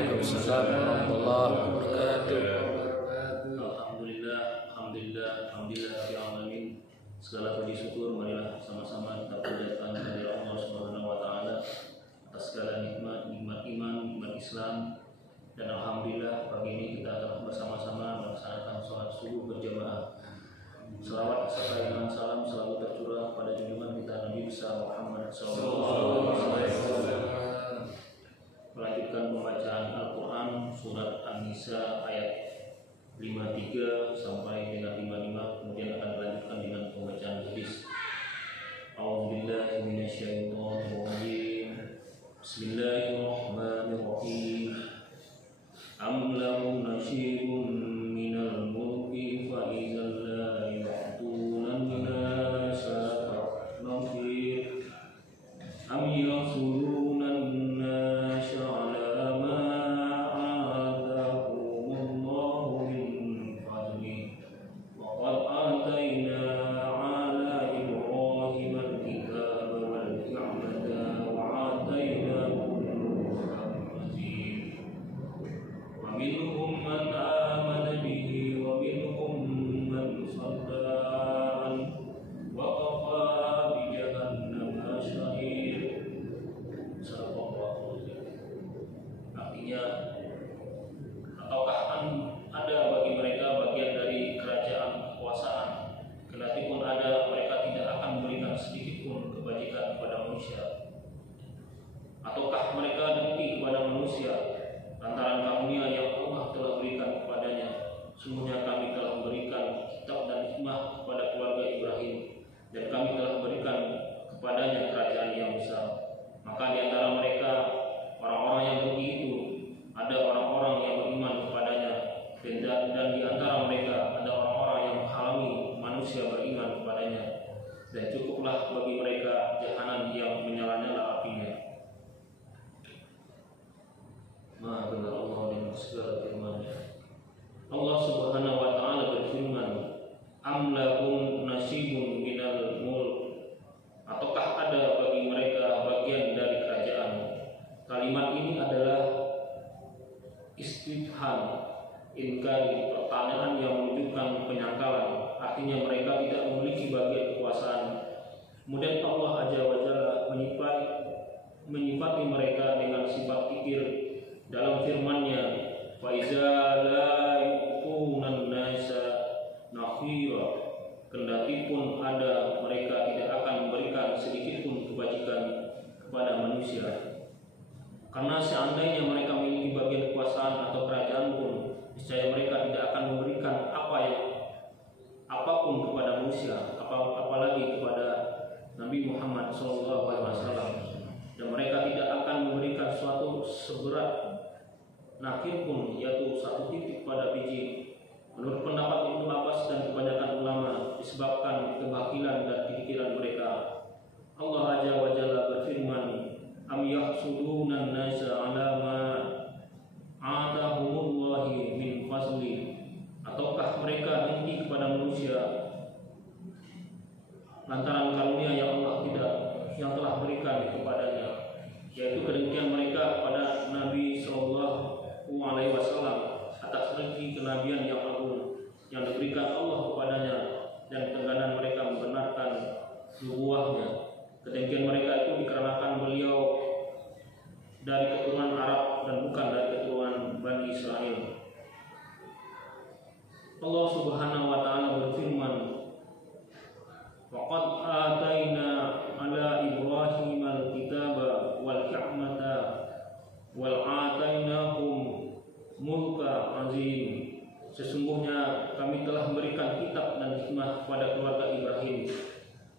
Waalaikumsalam warahmatullahi wabarakatuh. Alhamdulillah rabbil alamin. Segala puji syukur marilah sama-sama kita panjatkan kepada Allah Subhanahu wa taala atas segala nikmat iman, nikmat Islam. Dan alhamdulillah pagi ini kita telah bersama-sama melaksanakan sholat subuh berjamaah. Selawat serta iman salam selalu tercurah pada junjungan kita Nabi besar Muhammad SAW. Melanjutkan pembacaan Al-Quran surat An-Nisa ayat 53 sampai dengan 55, kemudian akan dilanjutkan dengan pembacaan hadis. A'udzubillahi minasyaitonirrajim. Bismillahirrahmanirrahim. Am lahum nasibun minal mulki fa idzal la yu'tuna an-nasa nafir. Am yasuluna an-nasa ala ma atahumullahu min fadli wa qad atayna ala Ibrahim al-kitaba wal hikmata wa atainahum mulkan azim. Wa minhum man amana bihi wa minhum man sadda anhu wa kafa bi jahannama shahid. Artinya, ataukah ada bagi mereka bagian dari kerajaan kekuasaan, kendati pun ada, mereka tidak akan memberikan sedikit pun kebajikan kepada manusia? Ataukah mereka dengki kepada manusia lantaran karunia yang Allah telah berikan kepadanya? Sungguhnya kami telah memberikan kitab dan hikmah kepada keluarga Ibrahim, dan kami telah memberikan kepadanya kerajaan yang besar. Maka di antara mereka orang-orang yang rugi itu ada orang-orang yang beriman kepadanya, dan di antara mereka ada orang-orang yang menghalangi manusia beriman kepadanya, dan cukuplah bagi mereka jahanam yang menyala-nyala apinya. Maha benar Allah dengan segala firman-Nya. Allah Subhanahu wa taala berfirman, Am lahum nasibun minal mulk. Ataukah ada bagi mereka bagian dari kerajaan? Kalimat ini adalah istifham inkari, pertanyaan yang menunjukkan penyangkalan. Artinya mereka tidak memiliki bagian kekuasaan. Kemudian Allah Azza wa Jalla menyifati mereka dengan sifat kikir dalam firman-Nya, fa iza la yu'tunan nasa nafira. Kendati pun ada, mereka tidak akan memberikan sedikit pun kebajikan kepada manusia. Karena seandainya mereka memiliki bagian kekuasaan atau kerajaan pun, niscaya mereka tidak akan memberikan apapun kepada manusia, apalagi kepada Nabi Muhammad SAW. Dan mereka tidak akan memberikan suatu seberat nakir pun, yaitu satu titik pada biji. Menurut pendapat Ibnu Abbas dan kebanyakan ulama, disebabkan kebakilan dan pikiran mereka. Allah Azza wa Jalla berfirman, Am yahsuduna an-nasa ala ma atahumullahi min fadli. Ataukah mereka dengki kepada manusia lantaran karunia yang Allah yang telah berikan kepadanya, yaitu kedengkian mereka kepada Nabi Sallallahu Alaihi Wasallam atas rezeki kenabian yang agung yang diberikan Allah kepadanya, dan keengganan mereka membenarkan nubuwahnya. Kedengkian mereka itu dikarenakan beliau dari keturunan Arab dan bukan dari keturunan Bani Israel. Allah Subhanahu wa taala berfirman, Waqad ataina ala Ibrahim al-kitaba wal hikmata wal atainahum mulka azim. Sesungguhnya kami telah memberikan kitab dan hikmah kepada keluarga Ibrahim,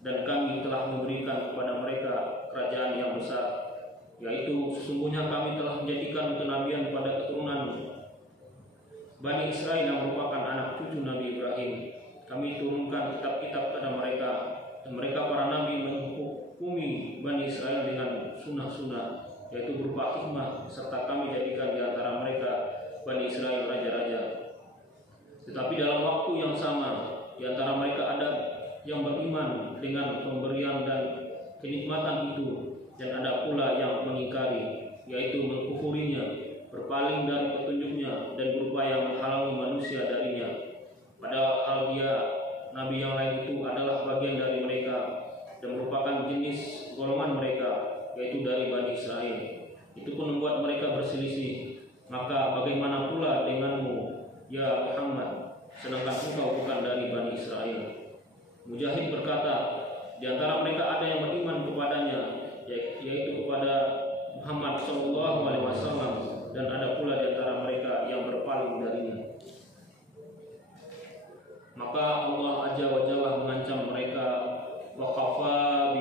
dan kami telah memberikan kepada mereka kerajaan yang besar. Yaitu sesungguhnya kami telah menjadikan kenabian pada keturunan Bani Israel yang merupakan anak cucu Nabi Ibrahim. Kami turunkan kitab-kitab kepada mereka, dan mereka para nabi menghukumi Bani Israel dengan sunnah-sunnah, yaitu berupa hikmah, serta kami jadikan di antara mereka Bani Israel raja-raja. Tetapi dalam waktu yang sama, di antara mereka ada yang beriman dengan pemberian dan kenikmatan itu, dan ada pula yang mengingkari, yaitu mengkufurinya, berpaling berpaling dari petunjuknya dan berupaya menghalangi manusia darinya. Padahal dia nabi yang lain itu adalah bagian dari mereka dan merupakan jenis golongan mereka, yaitu dari Bani Israel. Itu pun membuat mereka berselisih. Maka bagaimana pula denganmu, ya Muhammad, sedangkan engkau bukan dari Bani Israel? Mujahid berkata, di antara mereka ada yang beriman kepadanya, yaitu kepada Muhammad SAW, dan ada pula di antara mereka yang berpaling darinya. Maka Allah Azza wa Jalla mengancam mereka, wa qafa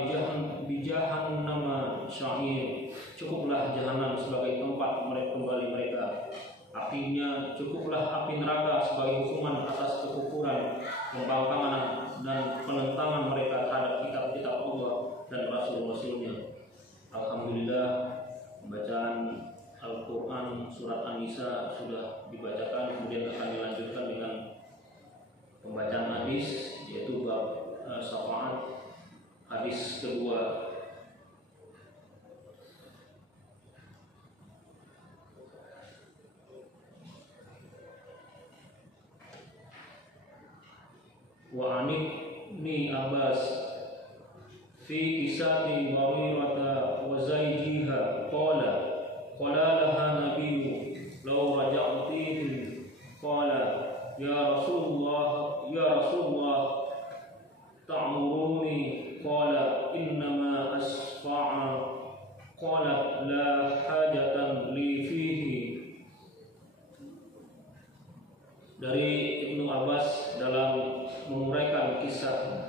bijahannama sya'ir, cukuplah jahanam sebagai tempat mereka kembali mereka. Artinya cukuplah api neraka sebagai hukuman atas kekufuran, pembangkangan dan penentangan mereka terhadap kitab-kitab Allah dan Rasul-Rasulnya. Alhamdulillah, pembacaan Al-Quran Surat An-Nisa sudah dibacakan. Kemudian akan dilanjutkan dengan pembacaan hadis, yaitu bab syafaat, hadis kedua. Wa ani Abbas fi kisati Barirata wa Zaidiha qala laha nabiyyu law raja'tihi qala ya Rasulullah ta'muruni qala innama asfa'a qala la hajatan li fihi. Dari Ibnu Abbas dalam menguraikan kisah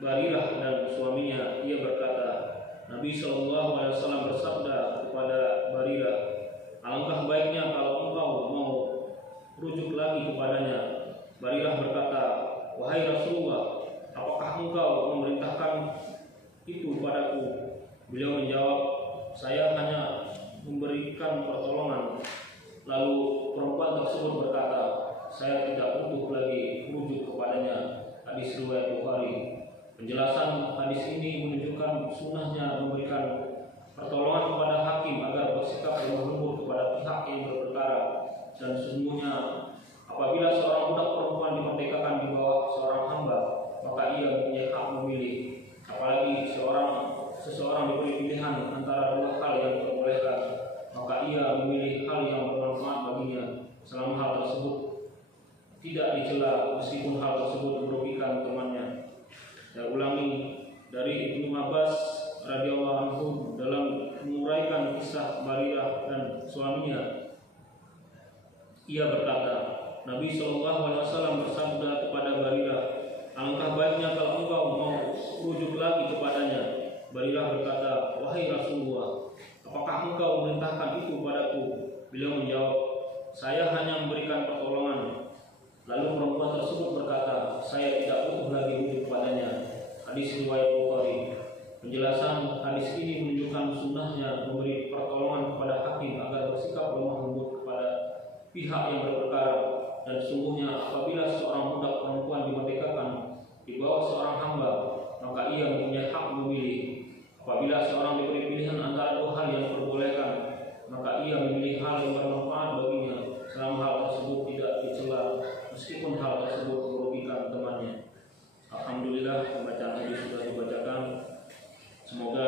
Barirah dan suaminya, ia berkata, Nabi SAW bersabda kepada Barirah, alangkah baiknya kalau engkau mau rujuk lagi kepadanya. Barirah berkata, wahai Rasulullah, apakah engkau memerintahkan itu padaku? Beliau menjawab, saya hanya memberikan pertolongan. Lalu perempuan tersebut berkata, saya tidak butuh lagi rujuk kepadanya. Hadis riwayat Bukhari. Penjelasan hadis ini menunjukkan sunnahnya memberikan pertolongan kepada hakim agar bersikap lemah lembut kepada pihak yang berperkara. Dan sesungguhnya apabila seorang budak perempuan dimerdekakan di bawah seorang hamba, maka ia punya hak memilih. Apalagi seseorang diberi pilihan antara dua hal yang diperbolehkan, maka ia memilih hal yang bermanfaat baginya selama hal tersebut tidak dicela, meskipun hal tersebut merugikan temannya. Saya ulangi, dari Ibnu Abbas radhiyallahu anhu dalam menguraikan kisah Barirah dan suaminya, ia berkata, Nabi SAW bersabda kepada Barirah, alangkah baiknya kalau engkau mau rujuk lagi kepadanya. Barirah berkata, wahai Rasulullah, apakah engkau memerintahkan itu padaku? Beliau menjawab, saya hanya memberikan pertolongan. Lalu perempuan tersebut berkata, saya tidak butuh lagi rujuk padanya. Hadis riwayat Bukhari. Penjelasan hadis ini menunjukkan sunnahnya memberi pertolongan kepada hakim agar bersikap lemah lembut kepada pihak yang berperkara. Dan sesungguhnya apabila seorang budak perempuan dimerdekakan di bawah seorang hamba, maka ia mempunyai hak memilih. Apabila seorang diberi pilihan antara dua hal yang diperbolehkan, maka ia memilih hal yang bermanfaat baginya selama hal tersebut tidak dicela, meskipun hal tersebut merugikan temannya. Alhamdulillah, pembacaan hadis sudah dibacakan. Semoga